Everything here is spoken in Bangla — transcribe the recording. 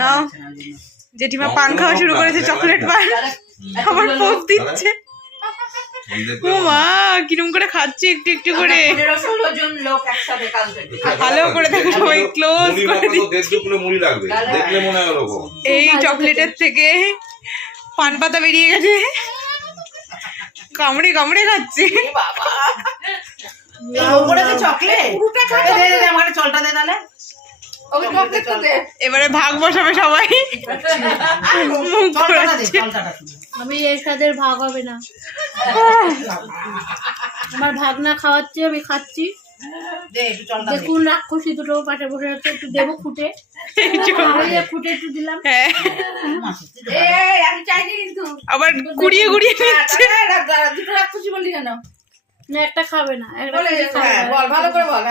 নাও জেঠিমা পান খাওয়া শুরু করেছে, চকলেট পান আবার পোপ দিচ্ছে। ও মা কিরম করে খাচ্ছে একটু একটু করে, ভালো করে দেখো সবাই ক্লোজ করে দিচ্ছে। এই চকলেটের থেকে পান পাতা বেরিয়ে গেছে, কামড়ে কামড়ে খাচ্ছে। এবারে ভাগ বসাবে সবাই, আমি এই স্বাদের ভাগ হবে না, আমার ভাগ না খাওয়াচ্ছি, আমি খাচ্ছি। দেখুন রাক্ষসী দুটো পাশে বসে আছে, একটু দেবো খুঁটে, খুঁটে একটু দিলাম। আবার গুড়িয়ে গুড়িয়ে নিচ্ছে। না একটা খাবে না, একটা ভালো করে বল।